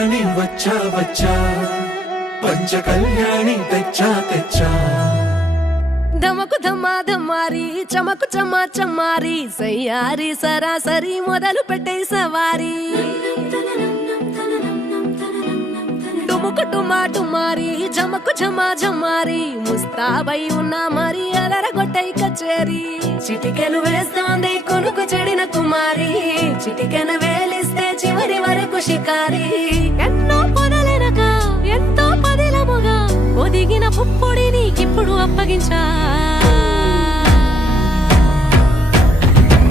కళ్యాణి వచ్చా వచ్చా పంచ కళ్యాణి తెచ్చా తెచ్చా ధమకు ధమా ధమారి చమకు చమా చమారి సయ్యారి సరాసరి మొదలు పెట్టే సవారి డుముకు టుమా టుమారి జమకు ఝమా ఝమారి ముస్తాబై ఉన్నా మరి అదరగొట్టై కచేరి చిటికెను వేస్తోంది కొనుకు చెడిన కుమారి చిటికెను వేలిస్తే చివరి వరకు షికారి ఎన్నో పొదలెనక ఎంతో పదిలముగా ఒదిగిన పుప్పొడి నీకిప్పుడు అప్పగించా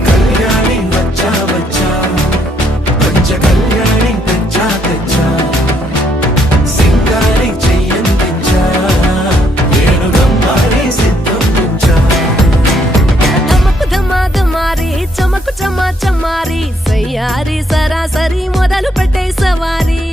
కళ్యాణి వచ్చా వచ్చా పంచ కళ్యాణి తెచ్చా తెచ్చా సింగారి చెయ్యందించా నేను గమ్మారి సిద్ధం ఉంచా ధమకు ధమా ధమారి చమకు చమా చమారి సయ్యారి సరాసరి మొదలు పెట్టే సవారి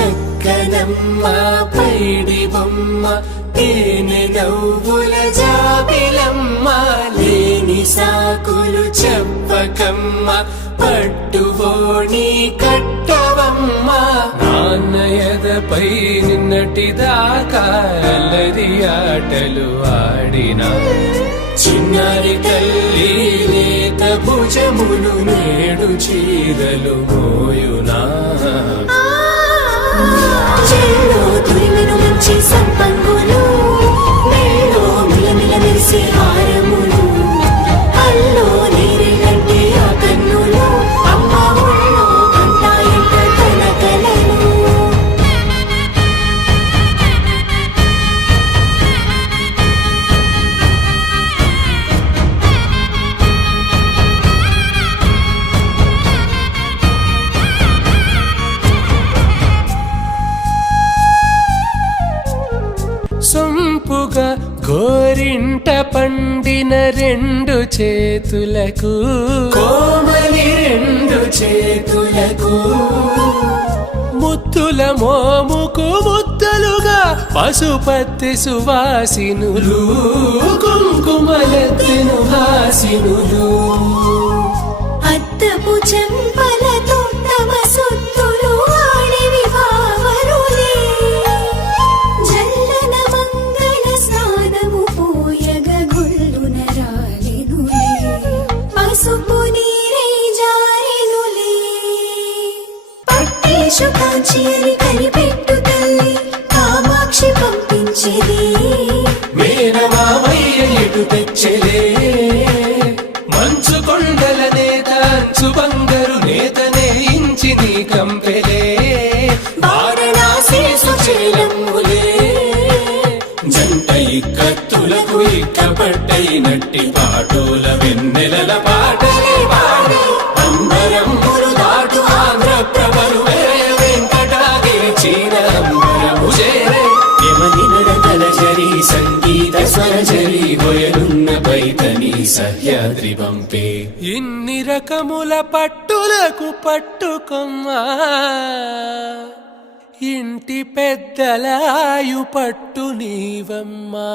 చక్కనమ్మ పైడి బొమ్మ తేనె నవ్వుల జాబిలమ్మ లేని సాకులు చెప్పకమ్మ పట్టువోణి కట్టవమ్మ నాన్నయదపై నిన్నటిదాకా అల్లరి ఆటలు ఆడినా చిన్నారి తల్లి లేత భుజములు నేడు చీరలు మోయునా చెల్లో తురిమిను మంచి సంపంగులు మేలో మిలమిల మెరిసే హారములు అల్లో నీరెళ్ళంటే ఆ కన్నులు అమ్మ ఒళ్ళో కంటాయంట తన కలలు సొంపుగా గోరింట పండిన రెండు చేతులకు కోమలి రెండు చేతులకు ముత్తుల మోముకు ముద్దలుగా పశుపత్తి సువాసినులు కుంకుమలెత్తిను హాసినులు అద్దపు చెంపలతో తమ సొత్తులు ఆడివి బావరులే జల్లన మంగళ స్నానము పోయగ గుళ్ళున రాలెనులే పసుపు నీరై జారెనులే పట్టేశు కాంచియని కనిపెట్టు తల్లి కామాక్షి పంపించెది మేనమామయ్య ఎటు తెచ్చెలే మంచు కొండల నేత అంచు బంగారు నేతనే ఇంచి నీ కంపెలే వారణాసి సుచేలమ్ములే జంట ఇక్కత్తులకు ఇక్కపట్టై నట్టి పాటోల వెన్నెలల పాటలే పాడే అంబరమ్ములు దాటు ఆంధ్ర ప్రభలు వెంకటాగిరి చీర అంబరము చేరే యమని నడకల జరి సంగీత స్వరజరి హొయలున్న పైతని సహ్యాద్రి పంపే ఇన్ని రకముల పట్టులకు పట్టుకొమ్మా ఇంటి పెద్దలాయు పట్టు నీవమ్మా